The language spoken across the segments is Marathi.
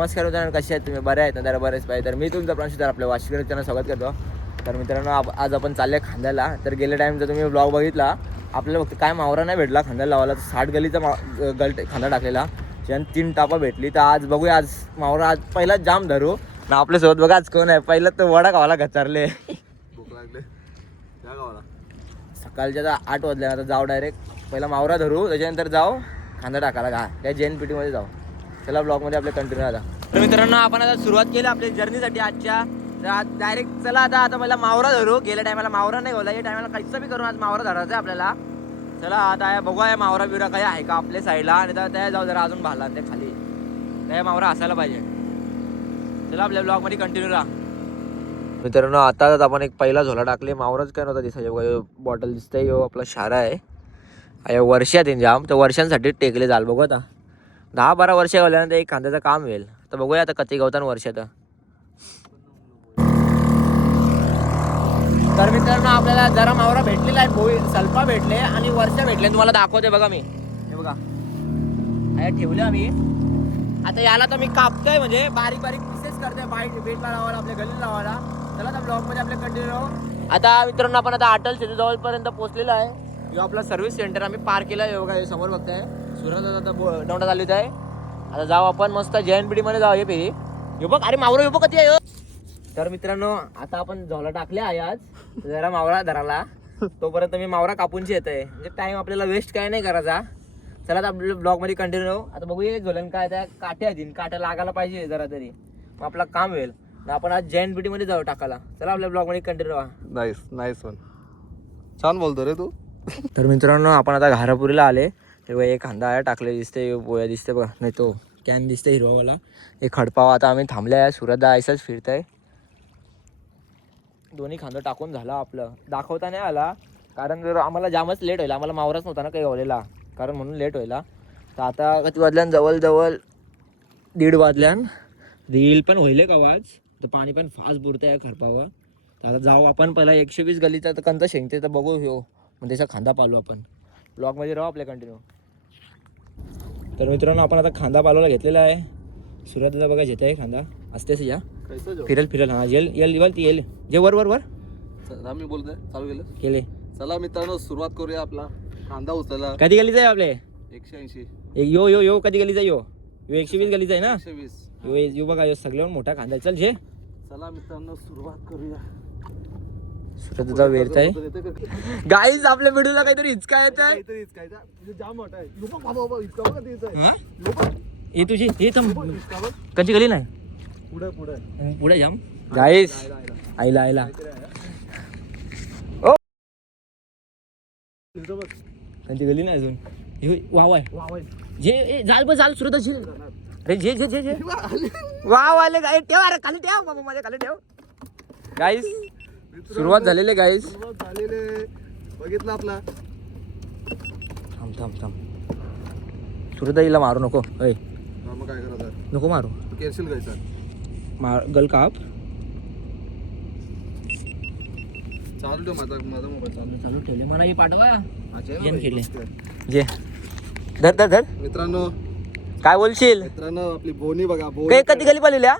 नमस्कार मित्रांनो, कसे आहेत तुम्ही? बरे आहेत ना? जरा बरेच पाहिजे. तर मी तुमचा प्रांशुधर आपल्या वाशिकर त्यांना स्वागत करतो. तर मित्रांनो, आज आपण चालले खांद्याला. तर गेल्या टाईमचा तुम्ही ब्लॉग बघितला, आपल्याला फक्त काय मावरा नाही भेटला खांद्याला लावायला. 60 गलीचा खांदा टाकलेला, ज्यानं 3 टापा भेटली. तर आज बघूया, आज मावरा आज पहिला जाम धरू ना. आपल्यासोबत बघा आज कोण आहे. पहिला तर वडा खावाला घचारले, भूक लागले त्या गावाला. सकाळच्या 8 वाजल्या. आता जाऊ डायरेक्ट पहिला मावरा धरू, त्याच्यानंतर जाऊ खांदा टाकायला. का त्या JNPT जाऊ. चला ब्लॉगमध्ये आपल्या कंटिन्यू आता. तर मित्रांनो, आपण आता सुरुवात केली आपल्या जर्नीसाठी आजच्या. तर डायरेक्ट चला आता पहिला मावरा धरू. गेल्या टायमाला मावरा नाही गोला, या टायमाला काहीच बी करून आज मावरा धरायचा आहे आपल्याला. चला आता बघूया मावरा बिवरा काही आहे का आपल्या साईडला. आणि तर त्या जाऊ जरा अजून भाला ते खाली, त्या मावरा असायला पाहिजे. चला आपल्या ब्लॉगमध्ये कंटिन्यू राहा. मित्रांनो, आता आपण एक पहिला झोला टाकले. मावराच काय नव्हता दिसायचा. बॉटल दिसतंय, यो आपला शारा आहे. वर्षात येईन जाम, तर वर्षांसाठी टेकले जाल. बघू आता 10-12 वर्ष गेल्यानंतर एक खांद्याचं काम होईल. तर बघूया आता कधी गवतान वर्षात. तर मित्रांनो, आपल्याला जरा मावरा भेटलेला आहे. सल्पा भेटले आणि वर्षा भेटले. तुम्हाला दाखवते बघा मी. हे बघा ठेवले आम्ही. आता याला तर मी कापतोय, म्हणजे बारीक बारीक पीसेस करतोय. बेटला लावायला, आपल्या गलीला लावायला. चला तर ब्लॉगमध्ये आपल्या कंटिन्यू. आता मित्रांनो, आपण आता अटल सेतू जवळपर्यंत पोहोचलेला आहे. जो आपला सर्व्हिस सेंटर आम्ही पार केला आहे. बघा समोर बघताय, सुरत आता दौंडात आली आहे. आता जाऊ आपण मस्त JNPT मध्ये जाऊ. हे बघ, अरे मावरा हे बघ कधी आहे. तर मित्रांनो, आता आपण झोला टाकले आहे आज. जरा मावरा धराला, तोपर्यंत मी मावरा कापूनची येत आहे. म्हणजे टाइम आपल्याला वेस्ट काय नाही करायचा. चला आता आपल्या ब्लॉग मध्ये कंटिन्यू. आता बघूया झोलन काय त्या काट्या आहेत, काट्या लागायला पाहिजे जरा तरी, मग आपला काम होईल. आपण आज JNPT मध्ये जाऊ टाकायला. चला आपल्या ब्लॉग मध्ये कंटिन्यू व्हा. नाईस वन, छान बोलतो रे तू. तर मित्रांनो, आपण आता घारापुरीला आले. तेव्हा एक खांदा आहे टाकले दिसते, पोया दिसते बघा, नाही तो कॅन दिसते हिरवावाला. एक खडपावा. आता आम्ही थांबले आहे. सुरत जायचंच फिरत आहे. दोन्ही खांदा टाकून झाला आपलं. दाखवता नाही आला, कारण जर आम्हाला जामच लेट होईल. आम्हाला मावराच नव्हता ना काही गावलेला, कारण म्हणून लेट व्हायला. तर आता किती वाजल्यान, जवळ 1:30 वाजल्यान. रील पण होईल का आवाज. तर पाणी पण फास्ट बुरतं आहे खडपावा. तर आता जाऊ आपण पहिला 120 गलीचा तर कंत शेंगते, तर बघू हो मग त्याचा खांदा पालू आपण. ब्लॉगमध्ये राहू आपल्या कंटिन्यू. तर मित्रांनो, आपण आता खांदा पालवायला घेतलेला आहे. सुरतचा बघा घेत आहे खांदा. असतेच या फिरल हा येल ती येईल जे वर मी बोलतोय, चालू केले. चला मित्रांनो, सुरुवात करूया आपला खांदा उचलायला. कधी गलीचा आहे आपले 180. यो कधी गलीचा यो 120 गलीचा आहे ना. 120 यो बघा, यो सगळ्यावर मोठा खांदा आहे. चल जे चला मित्रांनो, सुरुवात करूया. सुरतचा वेरत आहे गाईज. आपल्या व्हिडिओला काहीतरी हिचका येत आहे. ही तुझी हे कंची गली नाही, पुढे जाम गाईज. आईला ओ कंची गली नाही अजून. वाव आहे जे जाल सुरत अरे जे वाव आले गाई. ठेव अरे खाली ठेव, बाबा माझ्या खाली ठेव. गाईज सुरुवात झालेली गाईज. बघितलं आपला. थांब सुरताईला मारू नको. मग काय करायचं, नको मारू. केरशील गायचा मार गल काप. चालू ठेव. माझा मोबाईल चालू ठेवले. मला हे पाठवा. खेळले जे धर मित्रांनो. काय बोलशील मित्रांनो, आपली बोनी बघा. काही कधी गली पाहिलेल्या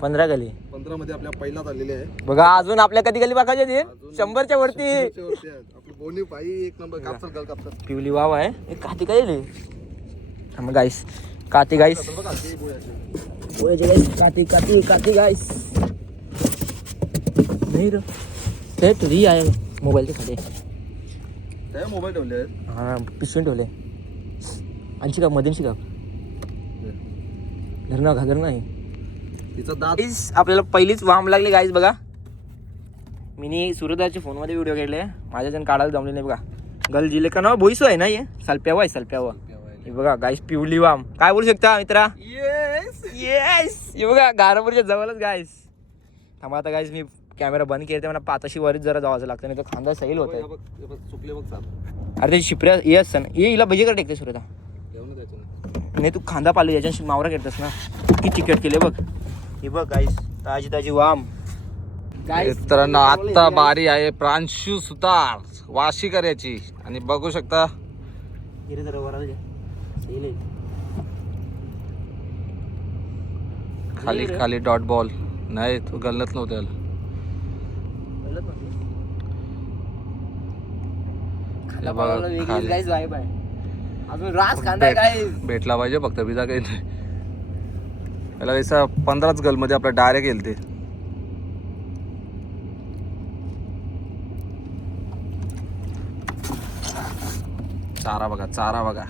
15 गली. 15 मध्ये आपल्या पहिला झालेली आहे बघा. अजून आपल्या कधी गली बघायची ती 100च्या वरती. आपली बोनी पाई एक नंबर. कापसल पिवली वाव आहे. एक काती काय गाईस. काती गाईस काती गाईस. नाही र ते तुझी आहे मोबाईलचे खाली. मोबाईल ठेवले. हा पिशवी ठेवले. आणि शिका मधीन शिका घागर नाही. तिचा दात आपल्याला पहिलीच वाम लागली गाईज. बघा, मी सुरताच्या फोनमध्ये व्हिडिओ केले. माझ्याजण काढायला जमले नाही. बघा गल जिले का ना भोईसो आहे ना. हे सलप्यावा हे बघा गाईस. पिवली वाम. काय बोलू शकता मित्रा. येस हे बघा घारापूरच्या जवळच गाईस. थांबा आता गाईस, मी कॅमेरा बंद केले. मला पाताशी वरच जरा जावायचं लागतं, नाही तो खांदा सैल होत आहे. चुकले बघ. अरे त्याची शिपऱ्या येस सण ये हिला भजी कर टेकते सुरता. नाही तू खांदा पालू याच्या मावरा करतेस ना. किती चिकट केले बघ. हे बघ गाईस, ताजी वाम. मित्रांनो, आता बारी आहे प्रांशु सुतार वाशीकर याची. आणि बघू शकता खाली खाली डॉट बॉल नाही तो गलत नव्हतं याला. खांदा बघा, पावाला वेगळीच खाली. guys vibe आहे. अजून रास खांदा आहे guys. भेटला पाहिजे फक्त बिजा काही नाही. त्याला कैसा 15च गलमध्ये आपला डायरेक्ट येईल ते. चारा बघा चारा बघा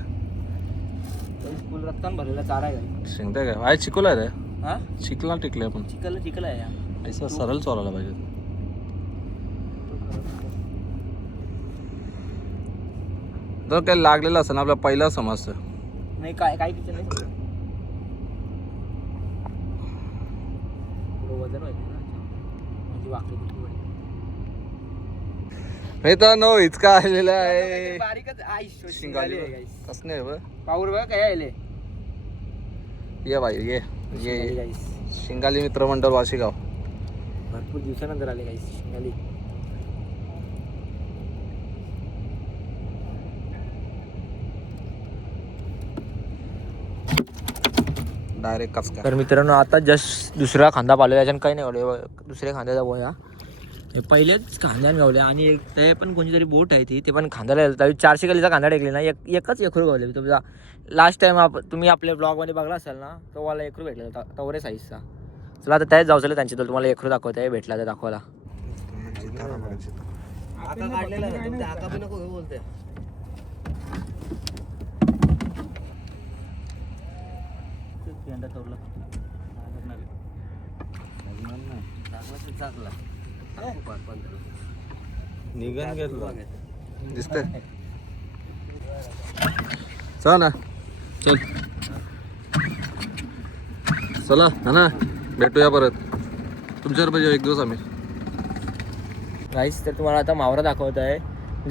फुल रक्तान भरलेला चारा आहे guys. शिंगते काय वाय चिकवलाय रे हा चिकला टिकले आपण चिकल आहे यार. ऐसा सरळ चोरायला पाहिजे. जर काही लागलेलं असेल ना आपल्या पहिला समजतं. नाही काय किचन नाही सगळं. पुढं वजन व्हायचं ना म्हणजे वाकडी तिकडी व्हायची. मित्रांनो इतका आलेला आहे बारीकच आईश शिंगाली आहे guys. कसं नाही बघ. पाऊर बघा काय आले ये बाई ये शिंगाली ये guys. शिंगाली मित्रमंडळ वाशीगाव. भरपूर दिवसानंतर आले गाईस शिंगाली. डायरेक्ट कस काय तर मित्रांनो आता जस्ट दुसरा खांदा पाहिला त्याच्यानं काही नाही गावले. दुसऱ्या खांद्याचा बोया हे पहिलेच खांद्याने गावले आणि एक ते पण कोणती तरी बोट आहे ती ते पण खांद्याला त्यावेळी 400 कलीचा खांदा टेकले ना एकच एकरू गावले. तुमचा लास्ट टाइम तुम्ही आपल्या ब्लॉगमध्ये बघला असाल ना तो मला एकरू भेटला होता तवरे साईजचा. चला आता त्याच जाऊ चला त्यांची तर तुम्हाला एकरू दाखवत आहे भेटला तर दाखवायला. आता काढलेला आहे तुमच्या आता पण नको बोलते. निघन घेतलं दिसतंय. चल ना चल चला हा ना भेटूया परत तुमच्यावर पाहिजे एक दिवस आम्ही. गाईस तर तुम्हाला आता मावरा दाखवत आहे.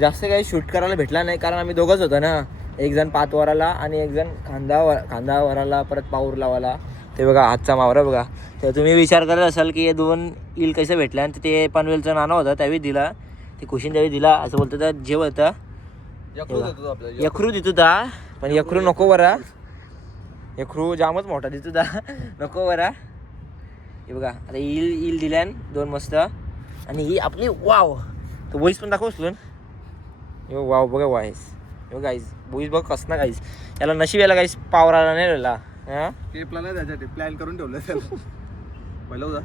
जास्त काही शूट करायला भेटला नाही कारण आम्ही दोघंच होतो ना. एक जण पातवराला आणि एक जण खांदावराला परत पाऊर लावायला. ते बघा हातचा मावरा बघा. तर तुम्ही विचार करत असाल की हे 2 इल कैसे भेटले आणि ते पनवेलचं नाणं होतं त्यावेळी दिला ते खुशीन त्यावेळी दिला असं बोलतं तर जे होतं यखरू देत होता पण यखरू नको बरा. यखरू जामच मोठा देत होता नको बरा. हे बघा आता इल दिल्यान 2 मस्त आणि ही आपली वाव तो बोईस पण दाखव उचलून. हे वाव बघा वाईस हे गाईज बोईस बघ कसं गाईज याला नशीब याला गाईज पावर आला नाही राहिला. प्लॅन करून ठेवलं पहिलं